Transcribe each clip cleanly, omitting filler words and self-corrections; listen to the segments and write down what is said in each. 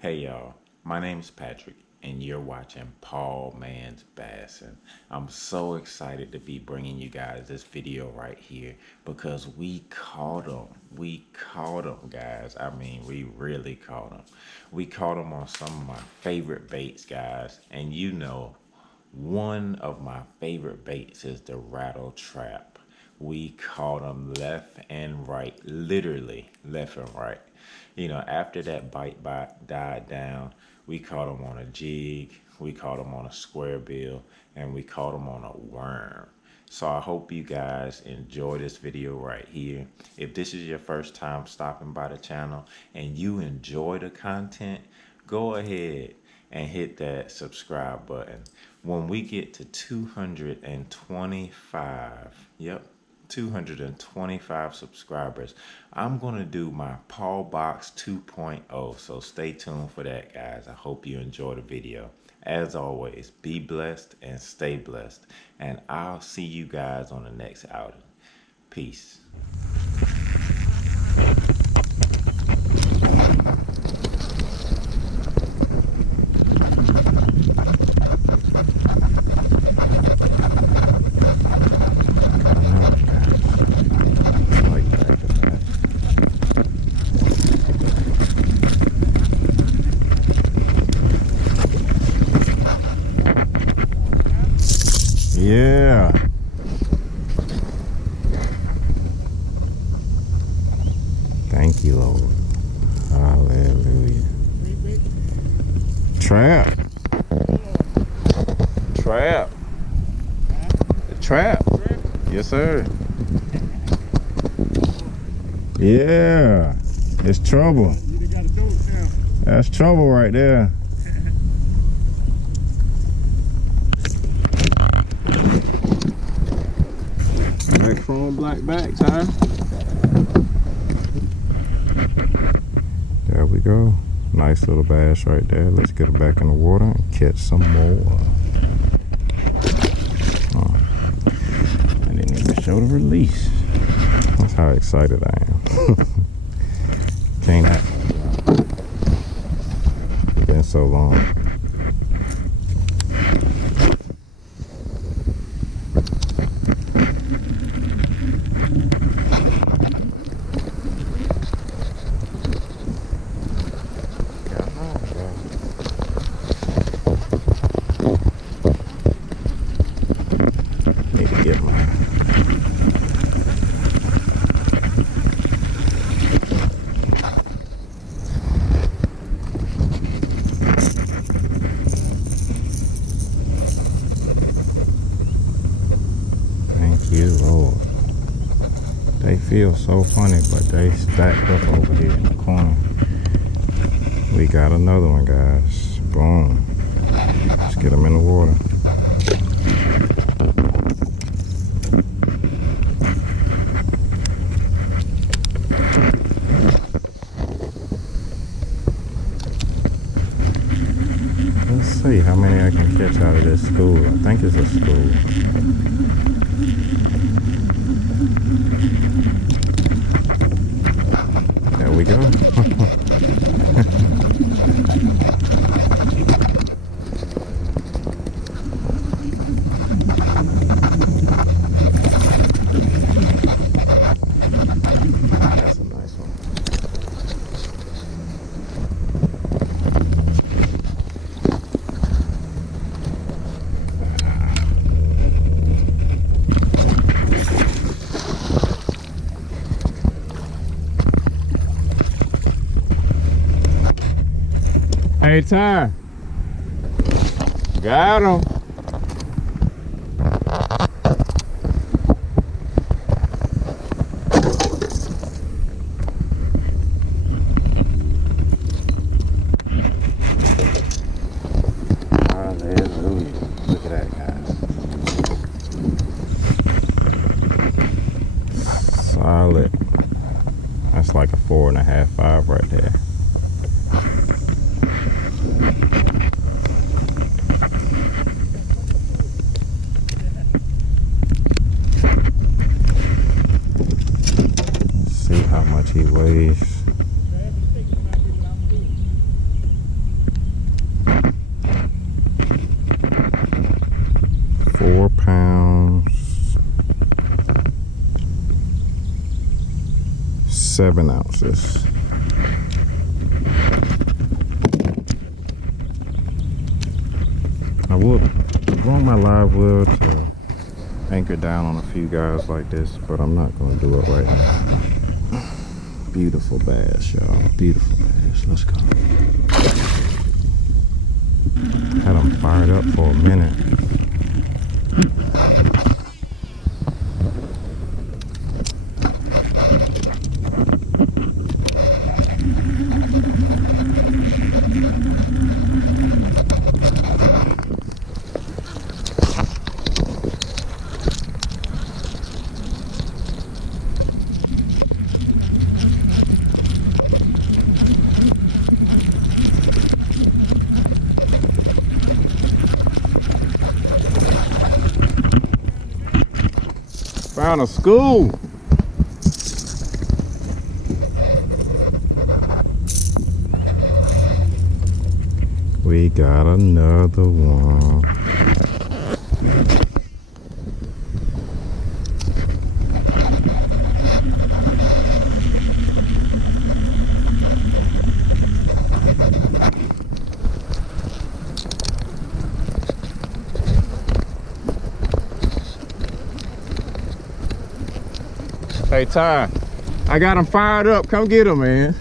Hey y'all, my name is Patrick and you're watching Paul Man's Bassin. I'm so excited to be bringing you guys this video right here because we caught him. We caught him, guys. I mean, we really caught him. We caught him on some of my favorite baits, guys. And you know, one of my favorite baits is the rattle trap. We caught him left and right, literally left and right. You know, after that bite died down, we caught him on a jig, we caught him on a square bill, and we caught him on a worm. So I hope you guys enjoy this video right here. If this is your first time stopping by the channel and you enjoy the content, go ahead and hit that subscribe button. When we get to 225, yep, 225 subscribers, I'm gonna do my Paul Box 2.0. So stay tuned for that, guys. I hope you enjoy the video. As always, be blessed and stay blessed. And I'll see you guys on the next outing. Peace. Yeah. Thank you, Lord. Hallelujah. Trap. Trap. Trap. Yes, sir. Yeah. It's trouble. That's trouble right there. Chrome black backs, huh? There we go. Nice little bass right there. Let's get it back in the water and catch some more. Oh, I didn't even show the release. That's how excited I am. Can't happen. It's been so long. You, Lord. They feel so funny, but they stacked up over here in the corner. We got another one, guys. Boom. Let's get them in the water. Let's see how many I can catch out of this school. I think it's a school. There we go. That's a nice one. Hey, Ty. Got him. Hallelujah. Look at that, guys. Solid. That's like a 4.5, 5 right there. Let's see how much he weighs. 7 ounces. I would want my live well to anchor down on a few guys like this, but I'm not going to do it right now. Beautiful bass, y'all. Beautiful bass. Let's go. Had them fired up for a minute. Found a school. We got another one. Hey, Ty, I got them fired up. Come get them, man.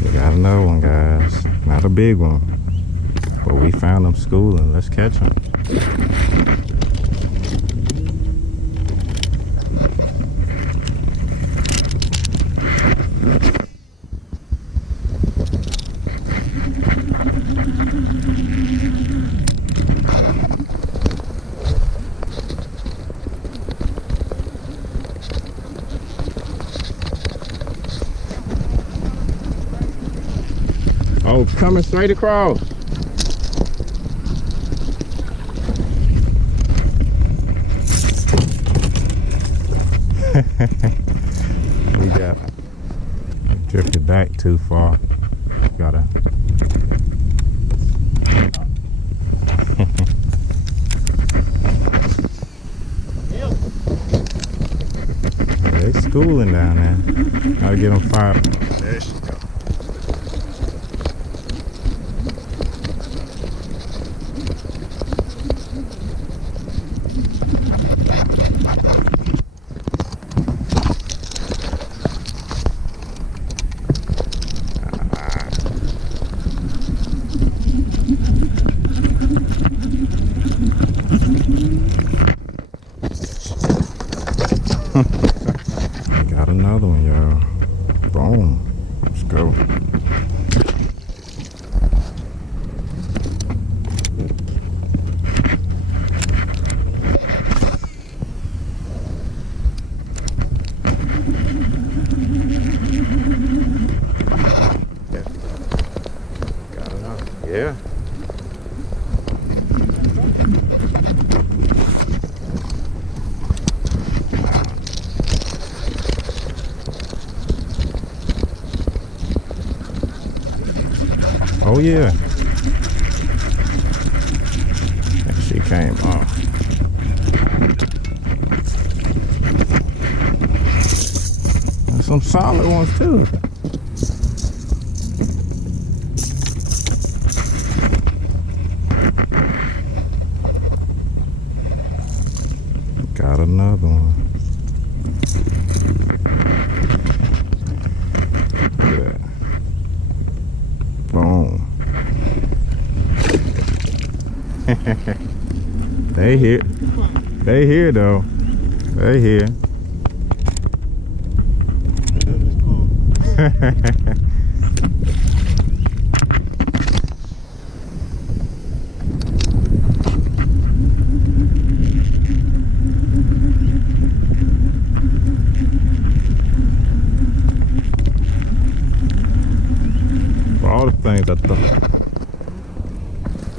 We got another one, guys. Not a big one, but we found them schooling. Let's catch them. Oh, coming straight across. We got drifted back too far. Gotta. They schooling down there. Gotta get them fired. There she go. Got another one, y'all. Boom. Let's go. Got another. Yeah. Oh yeah. And she came off. There's some solid ones too. Got another one. Look at that. Boom. They here. They here though. They here. For all the things I thought.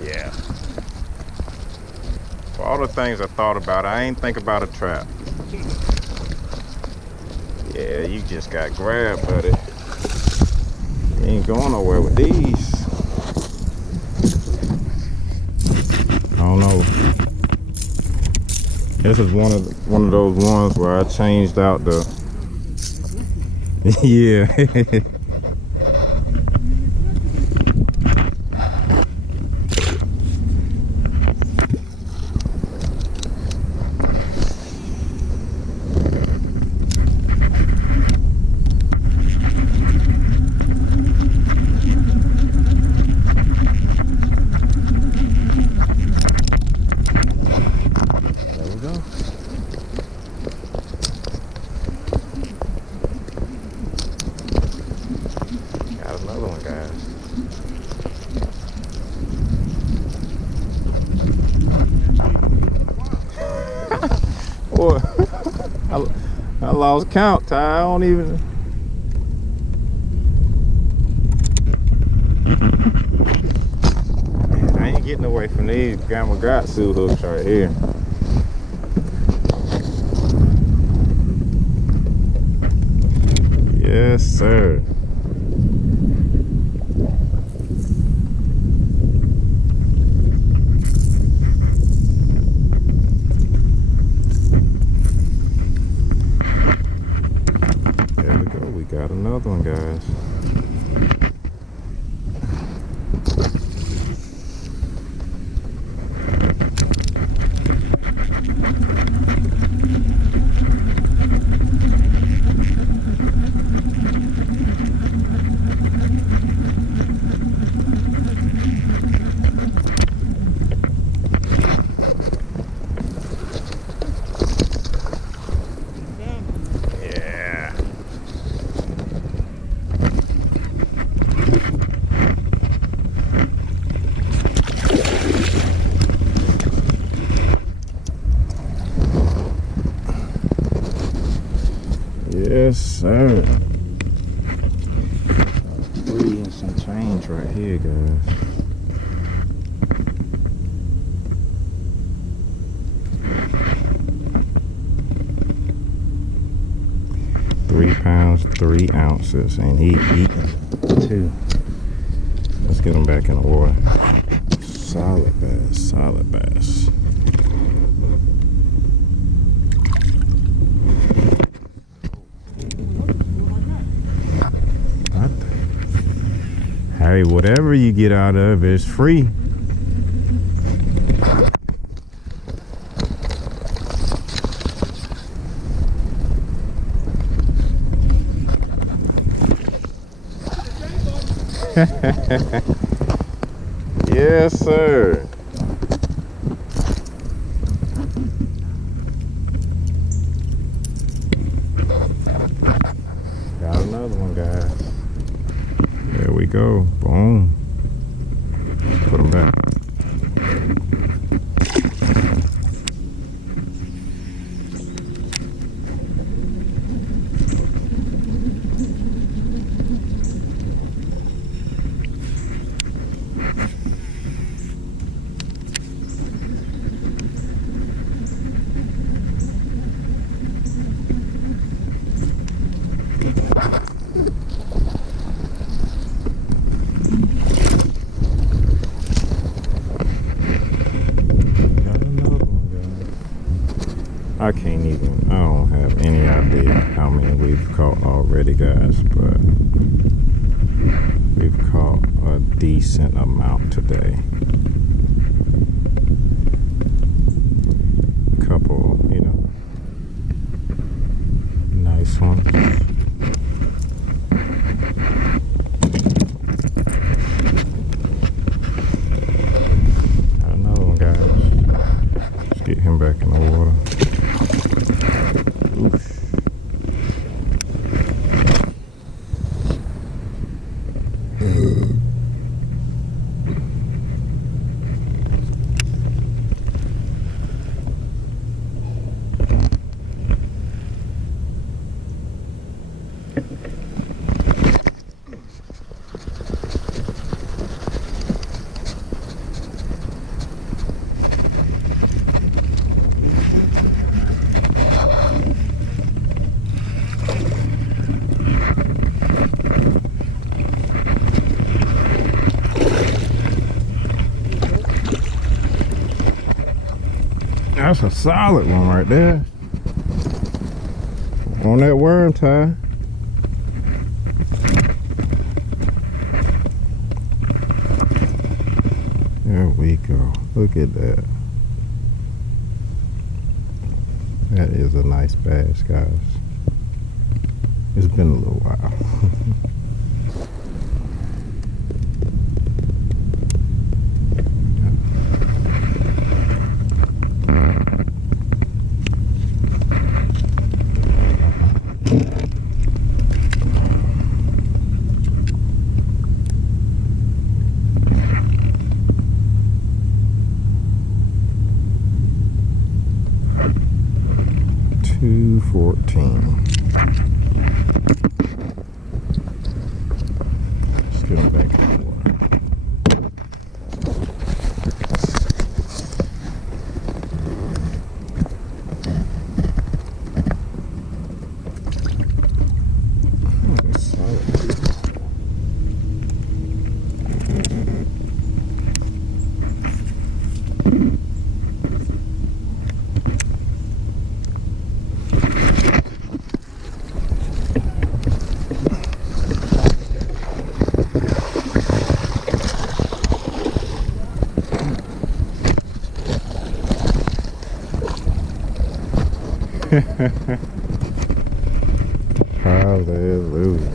Yeah. For all the things I thought about, I ain't think about a trap. Yeah, you just got grabbed, buddy. You ain't going nowhere with these. I don't know. This is one of those ones where I changed out the. Yeah. Boy, I lost count, Ty. I don't even. I ain't getting away from these Gamakatsu hooks right here. Yes, sir. Got another one, guys. Yes, sir. 3 and some change right here, guys. £3, 3 ounces, and he eating 2. Let's get him back in the water. Solid bass, solid bass. Hey, whatever you get out of it is free. Yes, sir. Got another one, guys. There we go. Boom. Put them back. I can't even, I don't have any idea how many we've caught already, guys, but we've caught a decent amount today. Couple, you know, nice ones. Got another one, guys. Let's get him back in the water. Oof. That's a solid one right there. On that worm tie. There we go. Look at that. That is a nice bass, guys. It's been a little while. 214. Let's get them back in the water. Hallelujah.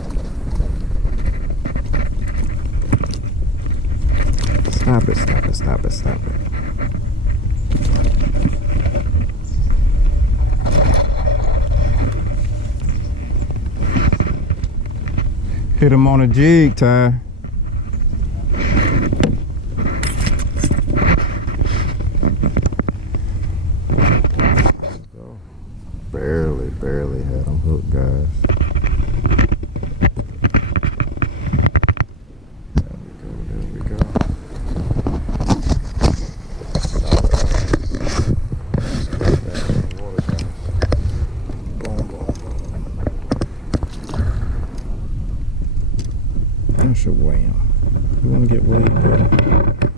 Stop it, stop it, stop it, stop it. Hit him on a jig, Ty. Barely had him hooked, guys. There we go. Boom, boom, boom. That should weigh him. You want to get weighed, bro?